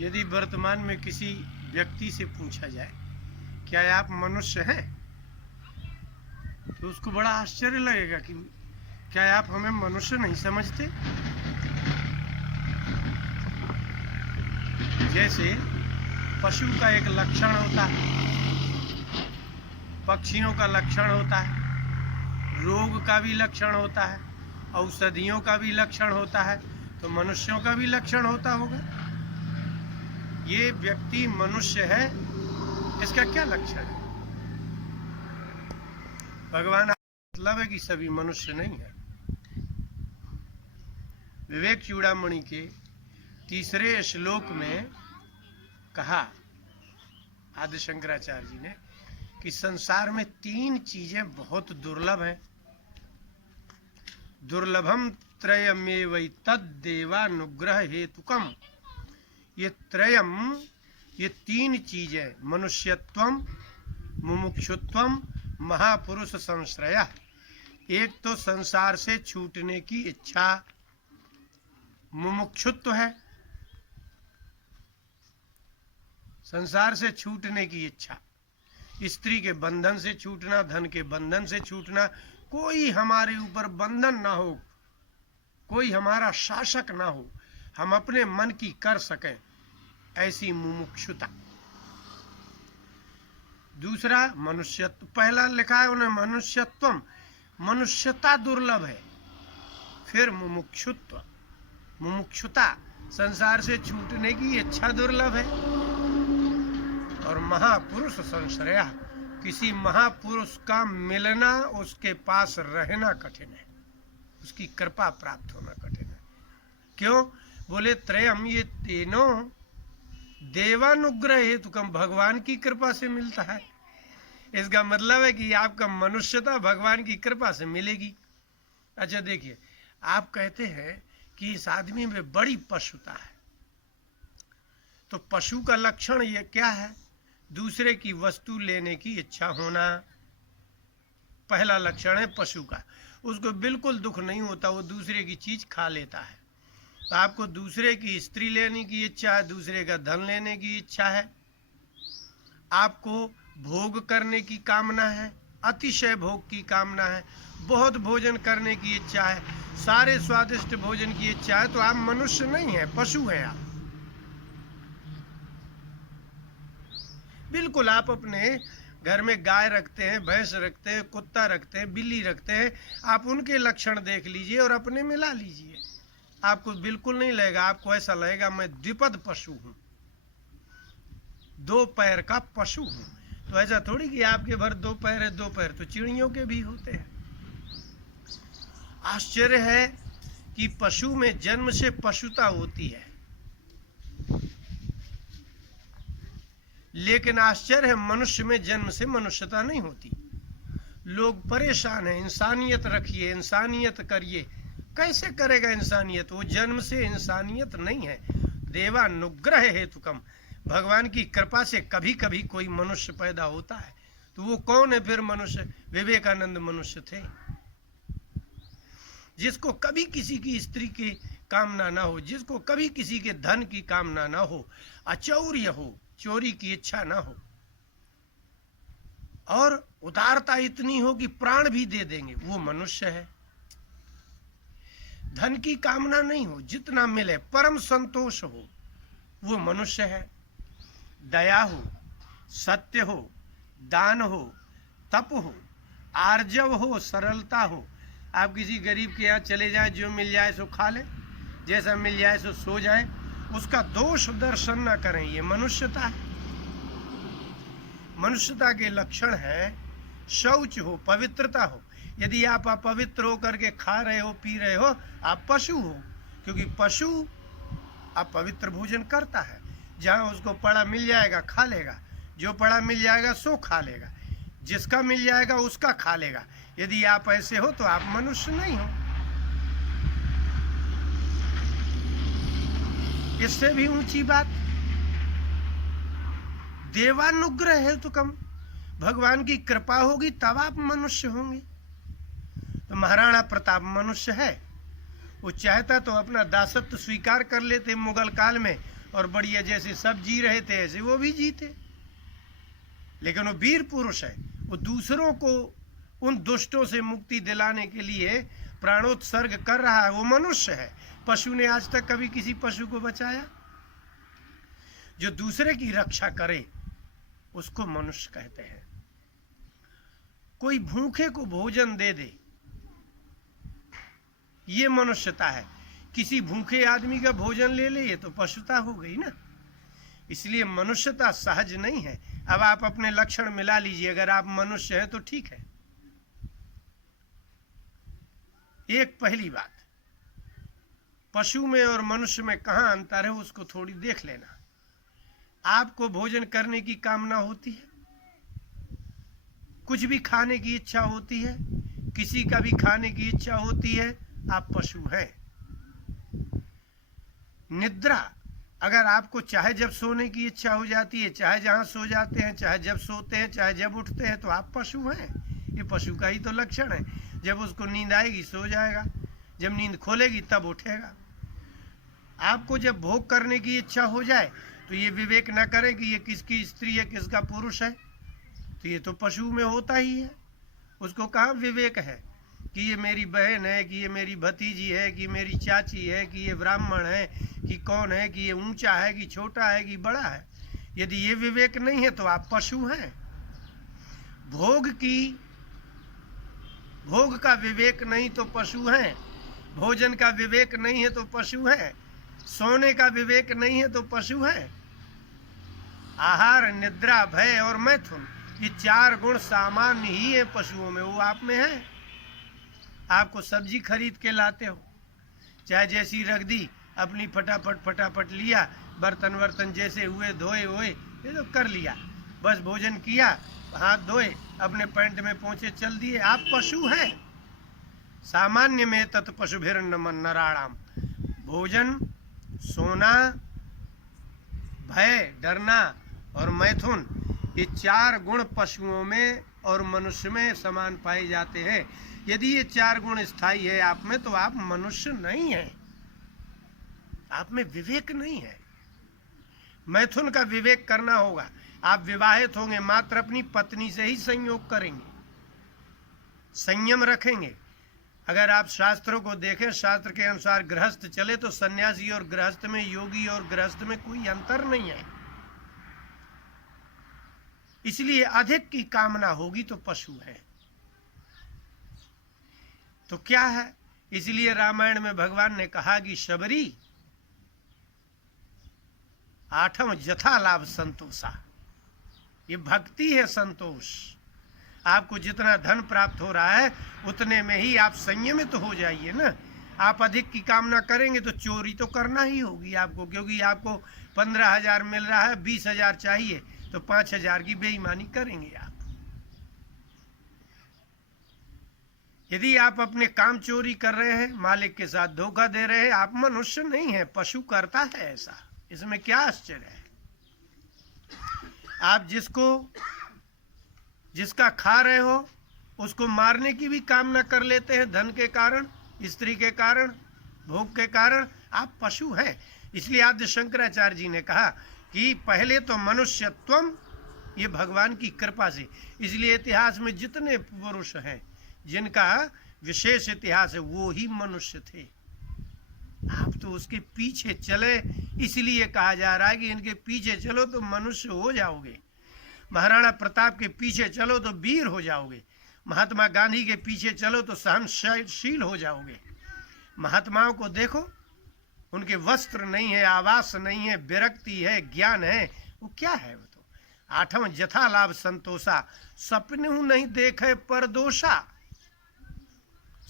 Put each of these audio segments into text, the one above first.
यदि वर्तमान में किसी व्यक्ति से पूछा जाए क्या आप मनुष्य हैं, तो उसको बड़ा आश्चर्य लगेगा कि क्या आप हमें मनुष्य नहीं समझते। जैसे पशु का एक लक्षण होता है, पक्षियों का लक्षण होता है, रोग का भी लक्षण होता है, औषधियों का भी लक्षण होता है, तो मनुष्यों का भी लक्षण होता होगा। ये व्यक्ति मनुष्य है, इसका क्या लक्षण है? भगवान मतलब है कि सभी मनुष्य नहीं है। विवेक चूड़ामणि के तीसरे श्लोक में कहा आदि शंकराचार्य जी ने कि संसार में 3 चीजें बहुत दुर्लभ हैं। दुर्लभम त्रयमेवै तद्देवानुग्रह हेतुकम। ये त्रयम, ये 3 चीजें, मनुष्यत्वम, मुमुक्षुत्वम, महापुरुष संश्रय। एक तो संसार से छूटने की इच्छा, मुमुक्षुत्व है, संसार से छूटने की इच्छा, स्त्री के बंधन से छूटना, धन के बंधन से छूटना, कोई हमारे ऊपर बंधन ना हो, कोई हमारा शासक ना हो, हम अपने मन की कर सकें, ऐसी मुमुक्षुता। दूसरा मनुष्यत्व, पहला लिखा है उन्हें मनुष्यत्वम, मनुष्यता दुर्लभ है। फिर मुमुक्षुत्व, मुमुक्षुता, संसार से छूटने की इच्छा दुर्लभ है। और महापुरुष संश्रय, किसी महापुरुष का मिलना, उसके पास रहना कठिन है, उसकी कृपा प्राप्त होना कठिन है। क्यों? बोले त्रयम, ये तीनों देवानुग्रह हेतुकम, भगवान की कृपा से मिलता है। इसका मतलब है कि आपका मनुष्यता भगवान की कृपा से मिलेगी। अच्छा देखिए, आप कहते हैं कि इस आदमी में बड़ी पशुता है, तो पशु का लक्षण ये क्या है? दूसरे की वस्तु लेने की इच्छा होना, पहला लक्षण है पशु का। उसको बिल्कुल दुख नहीं होता, वो दूसरे की चीज खा लेता है। तो आपको दूसरे की स्त्री लेने की इच्छा है, दूसरे का धन लेने की इच्छा है, आपको भोग करने की कामना है, अतिशय भोग की कामना है, बहुत भोजन करने की इच्छा है, सारे स्वादिष्ट भोजन की इच्छा है, तो आप मनुष्य नहीं हैं, पशु हैं आप। बिल्कुल आप अपने घर में गाय रखते हैं, भैंस रखते हैं, कुत्ता रखते हैं, बिल्ली रखते हैं, आप उनके लक्षण देख लीजिए और अपने मिला लीजिए, आपको बिल्कुल नहीं लगेगा, आपको ऐसा लगेगा मैं द्विपद पशु हूं, 2 पैर का पशु हूं। तो ऐसा थोड़ी कि आपके भर 2 पैर है, 2 पैर तो चिड़ियों के भी होते हैं। आश्चर्य है कि पशु में जन्म से पशुता होती है, लेकिन आश्चर्य है मनुष्य में जन्म से मनुष्यता नहीं होती। लोग परेशान हैं, इंसानियत रखिए, इंसानियत करिए। कैसे करेगा इंसानियत? वो जन्म से इंसानियत नहीं है, देवानुग्रह हेतुकम, भगवान की कृपा से कभी कभी कोई मनुष्य पैदा होता है। तो वो कौन है फिर मनुष्य? विवेकानंद मनुष्य थे, जिसको कभी किसी की स्त्री की कामना ना हो, जिसको कभी किसी के धन की कामना ना हो, अचौर्य हो, चोरी की इच्छा ना हो, और उदारता इतनी हो कि प्राण भी दे देंगे, वो मनुष्य है। धन की कामना नहीं हो, जितना मिले परम संतोष हो, वो मनुष्य है। दया हो, सत्य हो, दान हो, तप हो, आर्जव हो, सरलता हो। आप किसी गरीब के यहाँ चले जाएं, जो मिल जाए सो खा ले, जैसा मिल जाए सो सो जाए, उसका दोष दर्शन ना करें, ये मनुष्यता है। मनुष्यता के लक्षण है शौच हो, पवित्रता हो। यदि आप अपवित्र होकर के खा रहे हो, पी रहे हो, आप पशु हो, क्योंकि पशु अपवित्र भोजन करता है, जहाँ उसको पड़ा मिल जाएगा खा लेगा, जो पड़ा मिल जाएगा सो खा लेगा, जिसका मिल जाएगा उसका खा लेगा। यदि आप ऐसे हो तो आप मनुष्य नहीं हो। इससे भी ऊंची बात, देवानुग्रह है तो कम, भगवान की कृपा होगी तब आप मनुष्य होंगे। तो महाराणा प्रताप मनुष्य है, वो चाहता तो अपना दासत्व स्वीकार कर लेते मुगल काल में, और बढ़िया जैसे सब जी रहे थे ऐसे वो भी जीते। लेकिन वो वीर पुरुष है, वो दूसरों को उन दुष्टों से मुक्ति दिलाने के लिए प्राणोत्सर्ग कर रहा है। वो मनुष्य है। पशु ने आज तक कभी किसी पशु को बचाया? जो दूसरे की रक्षा करे उसको मनुष्य कहते हैं। कोई भूखे को भोजन दे दे, ये मनुष्यता है। किसी भूखे आदमी का भोजन ले ले, ये तो पशुता हो गई ना। इसलिए मनुष्यता सहज नहीं है। अब आप अपने लक्षण मिला लीजिए, अगर आप मनुष्य हैं तो ठीक है। एक पहली बात, पशु में और मनुष्य में कहाँ अंतर है उसको थोड़ी देख लेना। आपको भोजन करने की कामना होती है, कुछ भी खाने की इच्छा होती है, किसी का भी खाने की इच्छा होती है, आप पशु हैं। निद्रा, अगर आपको चाहे जब सोने की इच्छा हो जाती है, चाहे जहां सो जाते हैं, चाहे जब सोते हैं, चाहे जब उठते हैं, तो आप पशु हैं। ये पशु का ही तो लक्षण है। जब उसको नींद आएगी सो जाएगा, जब नींद खोलेगी तब उठेगा। आपको जब भोग करने की इच्छा हो जाए तो ये विवेक न करें कि ये किसकी स्त्री है, किसका पुरुष है, तो ये तो पशु में होता ही है। उसको कहाँ विवेक है कि ये मेरी बहन है, कि ये मेरी भतीजी है, कि मेरी चाची है, कि ये ब्राह्मण है, कि कौन है, कि ये ऊंचा है, कि छोटा है, कि बड़ा है। यदि ये विवेक नहीं है तो आप पशु हैं। भोग का विवेक नहीं तो पशु हैं। भोजन का विवेक नहीं है तो पशु है। सोने का विवेक नहीं है तो पशु है। आहार, निद्रा, भय और मैथुन, ये 4 गुण सामान्य ही है पशुओं में, वो आप में है। आपको सब्जी खरीद के लाते हो, चाहे जैसी रख दी, अपनी फटाफट लिया, बर्तन वर्तन जैसे हुए धोए हुए ये तो कर लिया, बस भोजन किया, हाथ धोए, अपने पैंट में पहुंचे, चल दिए। आप पशु हैं। सामान्य में तत् पशुभिर्नराणाम, भोजन, सोना, भय, डरना और मैथुन, ये 4 गुण पशुओं में और मनुष्य में समान पाए जाते हैं। यदि ये 4 गुण स्थायी है आप में तो आप मनुष्य नहीं हैं, आप में विवेक नहीं है। मैथुन का विवेक करना होगा। आप विवाहित होंगे, मात्र अपनी पत्नी से ही संयोग करेंगे, संयम रखेंगे। अगर आप शास्त्रों को देखें, शास्त्र के अनुसार गृहस्थ चले तो सन्यासी और गृहस्थ में, योगी और गृहस्थ में कोई अंतर नहीं है। इसलिए अधिक की कामना होगी तो पशु है। तो क्या है? इसलिए रामायण में भगवान ने कहा कि शबरी 8वां जथा लाभ संतोषा, ये भक्ति है संतोष। आपको जितना धन प्राप्त हो रहा है उतने में ही आप संयमित हो जाइए ना। आप अधिक की कामना करेंगे तो चोरी तो करना ही होगी आपको, क्योंकि आपको 15,000 मिल रहा है, 20,000 चाहिए तो 5,000 की बेईमानी करेंगे आप। यदि आप अपने काम चोरी कर रहे हैं, मालिक के साथ धोखा दे रहे हैं, आप मनुष्य नहीं है, पशु करता है ऐसा। इसमें क्या आश्चर्य है? आप जिसका खा रहे हो उसको मारने की भी कामना कर लेते हैं, धन के कारण, स्त्री के कारण, भोग के कारण। आप पशु हैं। इसलिए आद्य शंकराचार्य जी ने कहा कि पहले तो मनुष्यत्वम, ये भगवान की कृपा से। इसलिए इतिहास में जितने पुरुष हैं जिनका विशेष इतिहास है वो ही मनुष्य थे। आप तो उसके पीछे चले, इसलिए कहा जा रहा है कि इनके पीछे चलो तो मनुष्य हो जाओगे। महाराणा प्रताप के पीछे चलो तो वीर हो जाओगे। महात्मा गांधी के पीछे चलो तो सहनशील हो जाओगे। महात्माओं को देखो, उनके वस्त्र नहीं है, आवास नहीं है, विरक्ति है, ज्ञान है, वो क्या है? वो तो 8वां जथा लाभ संतोषा, सपने नहीं देखे पर दोषा।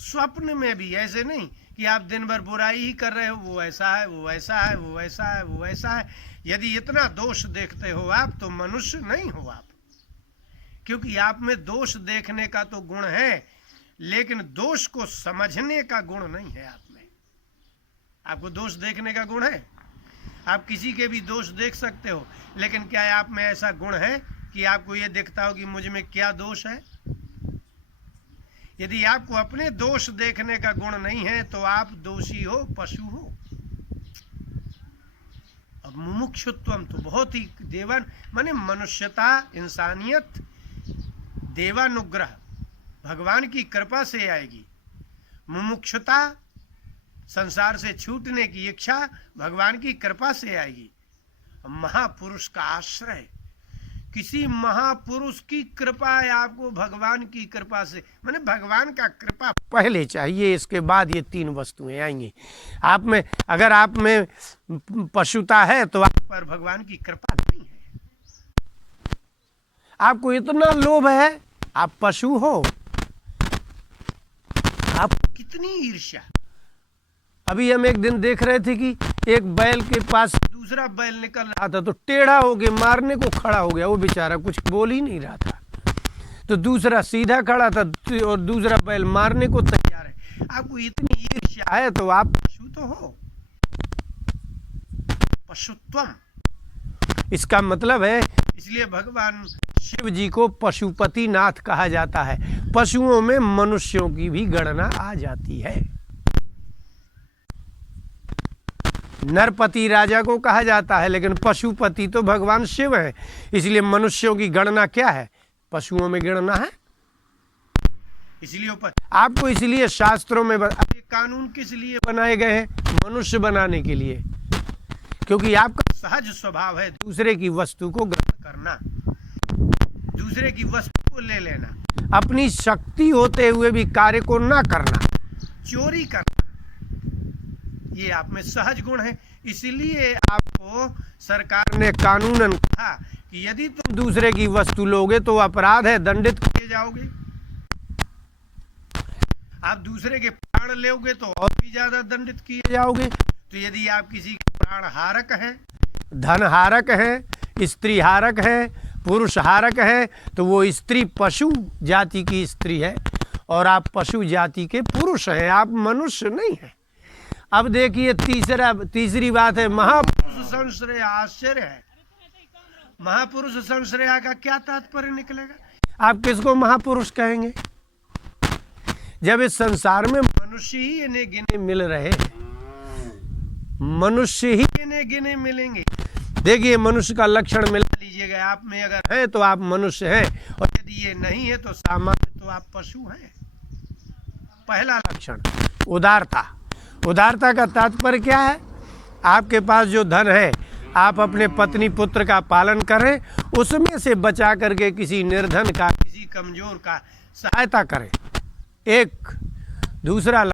स्वप्न में भी ऐसे नहीं कि आप दिन भर बुराई ही कर रहे हो, वो ऐसा है, वो ऐसा है, वो ऐसा है, वो ऐसा है। यदि इतना दोष देखते हो आप तो मनुष्य नहीं हो आप, क्योंकि आप में दोष देखने का तो गुण है, लेकिन दोष को समझने का गुण नहीं है आप में। आपको दोष देखने का गुण है, आप किसी के भी दोष देख सकते हो, लेकिन क्या आप में ऐसा गुण है कि आपको ये दिखता हो कि मुझ में क्या दोष है? यदि आपको अपने दोष देखने का गुण नहीं है तो आप दोषी हो, पशु हो। अब मुमुक्षुत्वम तो बहुत ही देवन माने मनुष्यता, इंसानियत, देवानुग्रह भगवान की कृपा से आएगी। मुमुक्षुता संसार से छूटने की इच्छा भगवान की कृपा से आएगी। महापुरुष का आश्रय, किसी महापुरुष की कृपा है आपको, भगवान की कृपा से, माने भगवान का कृपा पहले चाहिए, इसके बाद ये तीन वस्तुएं आएंगी। आप में अगर आप में पशुता है तो आप पर भगवान की कृपा नहीं है। आपको इतना लोभ है, आप पशु हो, आप कितनी ईर्ष्या। अभी हम एक दिन देख रहे थे कि एक बैल के पास दूसरा बैल निकल रहा था तो टेढ़ा हो गया, मारने को खड़ा हो गया, वो बेचारा कुछ बोल ही नहीं रहा था। तो दूसरा सीधा खड़ा था और दूसरा बैल मारने को तैयार है। आपको इतनी ईर्ष्या है तो आप पशु तो हो। पशुत्वम, इसका मतलब है, इसलिए भगवान शिव जी को पशुपति नाथ कहा जाता है। पशुओं में मनुष्यों की भी गणना आ जाती है। नरपति राजा को कहा जाता है, लेकिन पशुपति तो भगवान शिव है। इसलिए मनुष्यों की गणना क्या है? पशुओं में गणना है। इसलिए ऊपर आपको, इसलिए शास्त्रों में ये कानून किस लिए बनाए गए हैं? मनुष्य बनाने के लिए, क्योंकि आपका सहज स्वभाव है दूसरे की वस्तु को ग्रहण करना, दूसरे की वस्तु को ले लेना, अपनी शक्ति होते हुए भी कार्य को ना करना, चोरी करना, ये आप में सहज गुण है। इसलिए आपको सरकार ने कानूनन कहा कि यदि तुम दूसरे की वस्तु लोगे तो अपराध है, दंडित किए जाओगे। आप दूसरे के प्राण लोगे तो और भी ज्यादा दंडित किए जाओगे। तो यदि आप किसी के प्राण हारक हैं, धन हारक हैं, स्त्री हारक है, पुरुष हारक है, तो वो स्त्री पशु जाति की स्त्री है और आप पशु जाति के पुरुष हैं, आप मनुष्य नहीं हैं। अब देखिए तीसरी बात है महापुरुष संश्रय। आश्चर्य है, महापुरुष संश्रय का क्या तात्पर्य निकलेगा? आप किसको महापुरुष कहेंगे जब इस संसार में मनुष्य ही इन्हें गिने मिल रहे हैं? मनुष्य ही इन्हें गिने मिलेंगे। देखिए मनुष्य का लक्षण मिला लीजिएगा, आप में अगर है तो आप मनुष्य हैं, और यदि ये नहीं है तो सामान्य तो आप पशु हैं। पहला लक्षण उदारता। उदारता का तात्पर्य क्या है? आपके पास जो धन है आप अपने पत्नी पुत्र का पालन करें, उसमें से बचा करके किसी निर्धन का, किसी कमजोर का सहायता करें। एक दूसरा